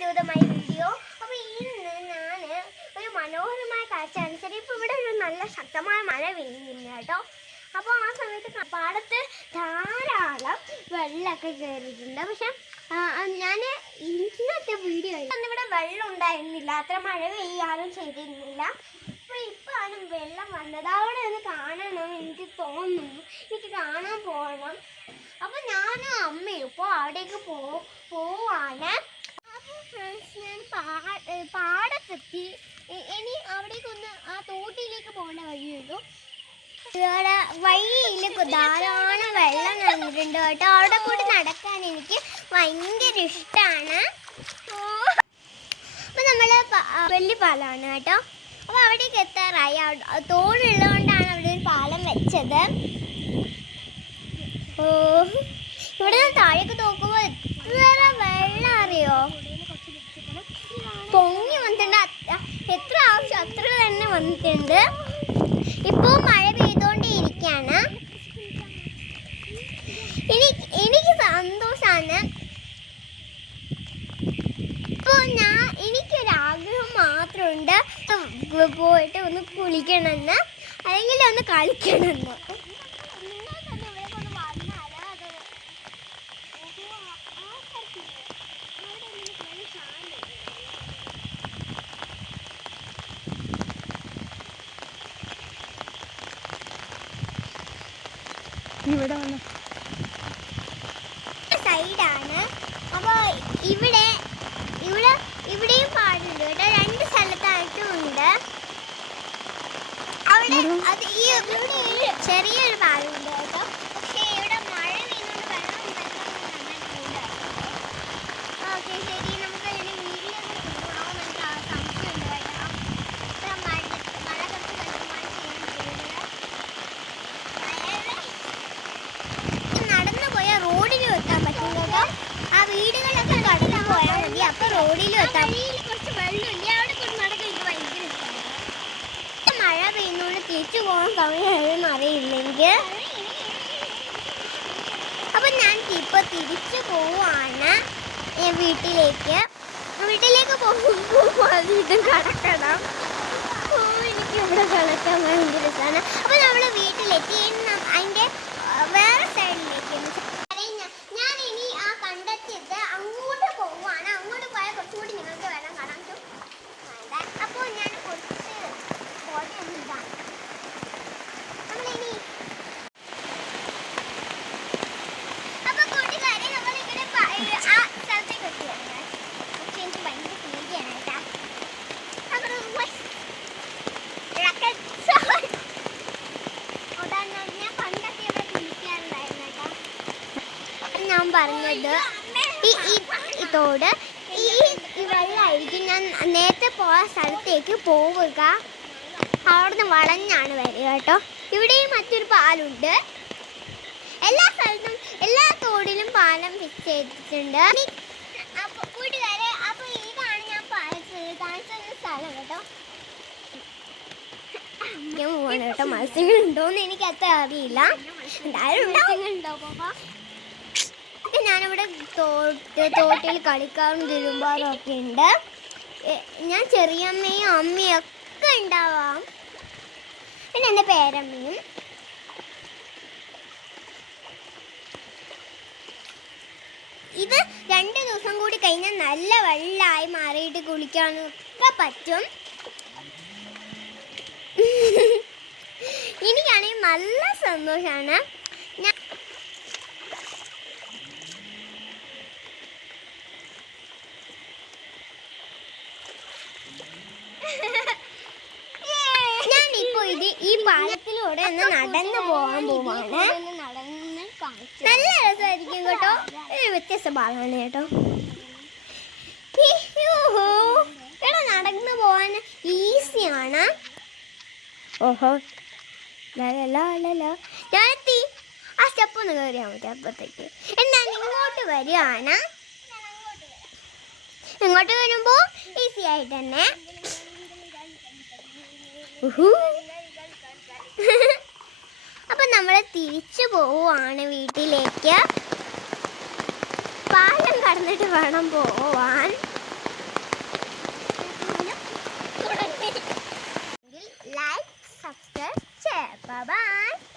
To my video. അപ്പോൾ ഇന്ന് ഞാൻ ഒരു മനോഹരമായ കാഴ്ച അനുസരിച്ച് ഇപ്പോൾ ഇവിടെ ഒരു നല്ല ശക്തമായ മഴ പെയ്യുന്നു കേട്ടോ. അപ്പോൾ ആ സമയത്ത് പാടത്ത് ധാരാളം വെള്ളമൊക്കെ കയറിയിട്ടുണ്ട്. പക്ഷെ ഞാൻ ഇന്നത്തെ വീഡിയോ ഇവിടെ വെള്ളം ഉണ്ടായിരുന്നില്ല, അത്ര മഴ പെയ്യാനും ചെയ്തിരുന്നില്ല. അപ്പോൾ ഇപ്പോഴാണ് വെള്ളം വന്നത്. അവിടെ ഒന്ന് കാണണം എനിക്ക് തോന്നുന്നു, എനിക്ക് കാണാൻ പോകണം. അപ്പോൾ ഞാനും അമ്മയും ഇപ്പോൾ അവിടേക്ക് പോവാണ്. അപ്പോൾ ഫ്രണ്ട്സ്, ഞാൻ പാടത്തെത്തി. ഇനി അവിടേക്കൊന്ന് ആ തോട്ടിലേക്ക് പോകേണ്ട വഴിയുള്ളൂ. ഇവിടെ വഴിയിൽ ധാരാളം വെള്ളം നിറഞ്ഞിട്ടുണ്ട് കേട്ടോ. അവിടെ കൂടി നടക്കാൻ എനിക്ക് ഭയങ്കര ഇഷ്ടമാണ്. അപ്പോൾ നമ്മൾ വെള്ളിപ്പാലമാണ് കേട്ടോ. അപ്പോൾ അവിടേക്ക് എത്താറായി. തോടുള്ളതുകൊണ്ടാണ് അവിടെ ഒരു പാലം വെച്ചത്. ഇവിടെ നിന്ന് താഴേക്ക് നോക്കുമ്പോൾ എത്ര വെള്ളം അറിയോ, പൊങ്ങി വന്നിട്ടുണ്ട്. എത്ര ആവശ്യം അത്ര തന്നെ വന്നിട്ടുണ്ട്. ഇപ്പോൾ മഴ പെയ്തുകൊണ്ടേയിരിക്കുകയാണ്. എനിക്ക് സന്തോഷമാണ്. ഇപ്പോൾ എനിക്കൊരാഗ്രഹം മാത്രമുണ്ട്, പോയിട്ട് ഒന്ന് കുളിക്കണമെന്ന്, അല്ലെങ്കിൽ ഒന്ന് കളിക്കണമെന്ന്. ഇവിടെ സൈഡാണ്. അപ്പോൾ ഇവിടെയും പാടുണ്ട് കേട്ടോ. രണ്ട് സ്ഥലത്തായിട്ടും ഉണ്ട്. അവിടെ അത് ചെറിയൊരു പാടുണ്ട് കേട്ടോ. പക്ഷേ ഇവിടെ മഴ പെയ്യുന്നതുകൊണ്ട് വെള്ളം ഓക്കെ ശരി, നമുക്ക് അതിന് വീഡിയോ കൊണ്ടുപോകണം. എനിക്ക് സംശയമുണ്ട് കേട്ടോ. മഴ നടന്നു പോയാൽ റോഡിലും എത്താൻ പറ്റും കേട്ടോ. ആ വീടുകളൊക്കെ കടന്നു പോയാൽ മതി, അപ്പൊ റോഡിലും എത്താം. കുറച്ച് വെള്ളമില്ല, അവിടെ കൊണ്ട് നടക്കാൻ എനിക്ക് ഭയങ്കര ഇഷ്ടമാണ്. മഴ പെയ്യുന്നതുകൊണ്ട് തിരിച്ചു പോകാൻ സമയമായിരുന്നു അറിയില്ലെങ്കിൽ. അപ്പൊ ഞാൻ ഇപ്പൊ തിരിച്ചു പോവാണ് വീട്ടിലേക്ക് പോകുമ്പോൾ ഇത് കടക്കണം. എനിക്ക് ഇവിടെ കളിക്കാൻ ഭയങ്കര ഇഷ്ടമാണ്. അപ്പൊ നമ്മള് വീട്ടിലെത്തി. അതിന്റെ വേറെ സൈഡിലേക്ക് ഞാൻ ഇനി ആ കണ്ടെത്തിയത് അങ്ങോട്ട് പോവാണ്. അങ്ങോട്ട് പോയാൽ കുറച്ചുകൂടി നിങ്ങൾക്ക് വെള്ളം കാണാൻ പറ്റും. അപ്പോൾ ഞാൻ കുറച്ച് ഇതാണ് നമ്മളിനി. അപ്പോൾ കൂട്ടുകാരെ, നമ്മളിങ്ങനെ ആ സ്ഥലത്തേക്ക് എത്തിയാണ്. പക്ഷെ എനിക്ക് ഭയങ്കര പേടിയാണ് കേട്ടോ. ഞാൻ പറഞ്ഞത് ഈ തോട് ഈ വെള്ളമായിരിക്കും. ഞാൻ നേരത്തെ പോയ സ്ഥലത്തേക്ക് പോവുക. അവിടുന്ന് വളഞ്ഞാണ് വരിക കേട്ടോ. ഇവിടെയും മറ്റൊരു പാലുണ്ട്. എല്ലാ സ്ഥലത്തും എല്ലാ തോടിലും പാലം ഫിക്സ് ചെയ്തിട്ടുണ്ട്. കൂട്ടുകാരെ, അപ്പോൾ ഇതാണ് ഞാൻ കാണിച്ച സ്ഥലം കേട്ടോ. ഞാൻ പോവാണ് കേട്ടോ. മത്സ്യങ്ങളുണ്ടോയെന്ന് എനിക്ക് അത്ര അറിയില്ല. എന്തായാലും മത്സ്യങ്ങളുണ്ടോ പാപ്പ? ഞാനിവിടെ തോട്ടിൽ കളിക്കാറും തിരുമ്പാറും ഒക്കെ ഉണ്ട്. ഞാൻ ചെറിയമ്മയും അമ്മയും ഒക്കെ ഉണ്ടാവാം. പിന്നെ എൻ്റെ പേരമ്മയും. ഇത് 2 ദിവസം കൂടി കഴിഞ്ഞാൽ നല്ല വെള്ളമായി മാറിയിട്ട് കുളിക്കാനും ഒക്കെ പറ്റും. എനിക്കാണെങ്കിൽ നല്ല സന്തോഷമാണ്. ഞാനിപ്പോ ഈ പാലത്തിലൂടെ ഒന്ന് നടന്നു പോകാൻ പോവാണ്. നല്ല രസമായിരിക്കും കേട്ടോ. ഒരു വ്യത്യസ്ത പാലമാണ് കേട്ടോ. ഇവിടെ നടന്നു പോകാൻ ഈസിയാണ്. ഓഹോ, ഞാനെത്തി. ആ സ്റ്റെപ്പ് ഒന്ന് കയറിയാൽ മതി. അപ്പത്തേക്ക് ഞാൻ ഇങ്ങോട്ട് വരികയാണ്. ഇങ്ങോട്ട് വരുമ്പോൾ ഈസി ആയിട്ട് തന്നെ. അപ്പൊ നമ്മൾ തിരിച്ചു പോവാണ് വീട്ടിലേക്ക്. പാലം കടന്നിട്ട് വേണം പോവാൻ. സബ്സ്ക്രൈബ് ചെയ്യാം. ബൈ.